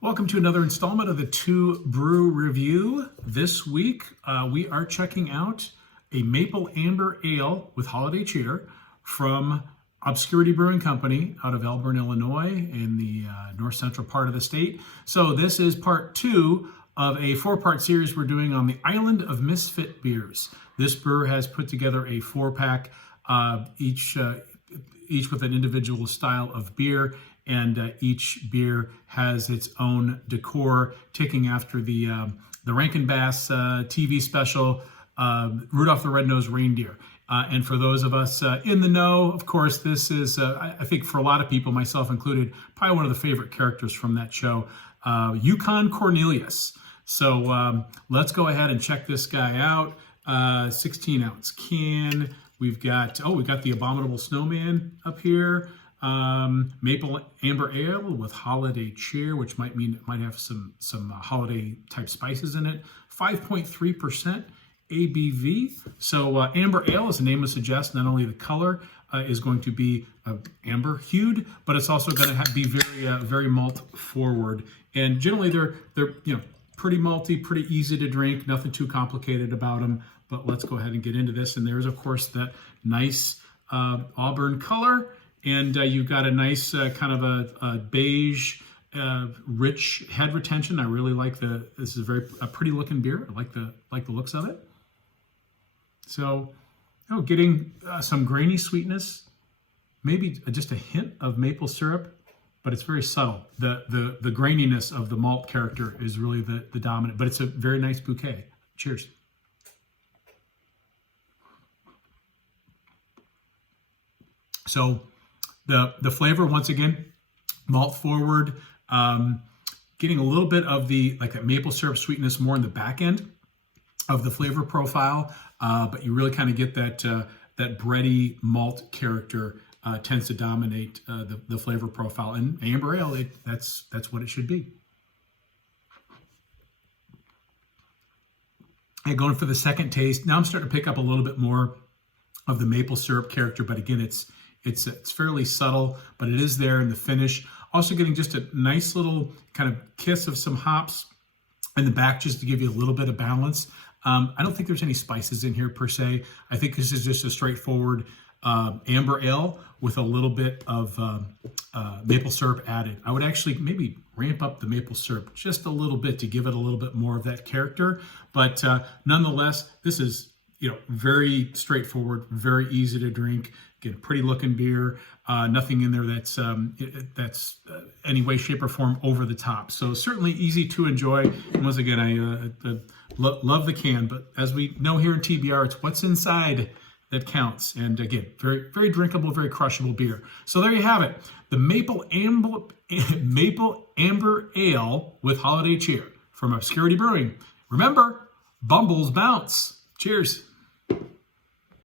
Welcome to another installment of the TUE Brew Review. This week, we are checking out a Maple Amber Ale with holiday cheer from Obscurity Brewing Company out of Elburn, Illinois, in the north central part of the state. So this is part two of a four-part series we're doing on the island of Misfit Beers. This brewer has put together a four-pack, each with an individual style of beer, and each beer has its own decor, taking after the Rankin Bass TV special, Rudolph the Red-Nosed Reindeer. And for those of us in the know, of course, this is, I think for a lot of people, myself included, probably one of the favorite characters from that show, Yukon Cornelius. So let's go ahead and check this guy out. 16-ounce can. We've got the Abominable Snowman up here. Maple Amber Ale with holiday cheer, which might mean it might have some holiday type spices in it. 5.3% ABV. So Amber Ale, as the name would suggest, not only the color is going to be amber hued, but it's also going to be very malt forward. And generally they're pretty malty, pretty easy to drink, nothing too complicated about them. But let's go ahead and get into this. And there's, of course, that nice auburn color. And you've got a nice kind of a beige, rich head retention. I really like this is a pretty looking beer. I like the looks of it. So, getting some grainy sweetness, maybe just a hint of maple syrup, but it's very subtle. The graininess of the malt character is really the dominant, but it's a very nice bouquet. Cheers. So the flavor, once again, malt forward, getting a little bit of that maple syrup sweetness more in the back end of the flavor profile, but you really kind of get that bready malt character tends to dominate the flavor profile. And Amber Ale, that's what it should be. And going for the second taste, now I'm starting to pick up a little bit more of the maple syrup character, but again, it's fairly subtle, but it is there in the finish. Also getting just a nice little kind of kiss of some hops in the back just to give you a little bit of balance. I don't think there's any spices in here per se. I think this is just a straightforward amber ale with a little bit of maple syrup added. I would actually maybe ramp up the maple syrup just a little bit to give it a little bit more of that character. But nonetheless, this is very straightforward, very easy to drink. Again, pretty looking beer. Nothing in there that's any way, shape, or form over the top. So certainly easy to enjoy. And once again, I love the can. But as we know here in TBR, it's what's inside that counts. And again, very, very drinkable, very crushable beer. So there you have it. The Maple Amber Ale with holiday cheer from Obscurity Brewing. Remember, Bumbles bounce. Cheers.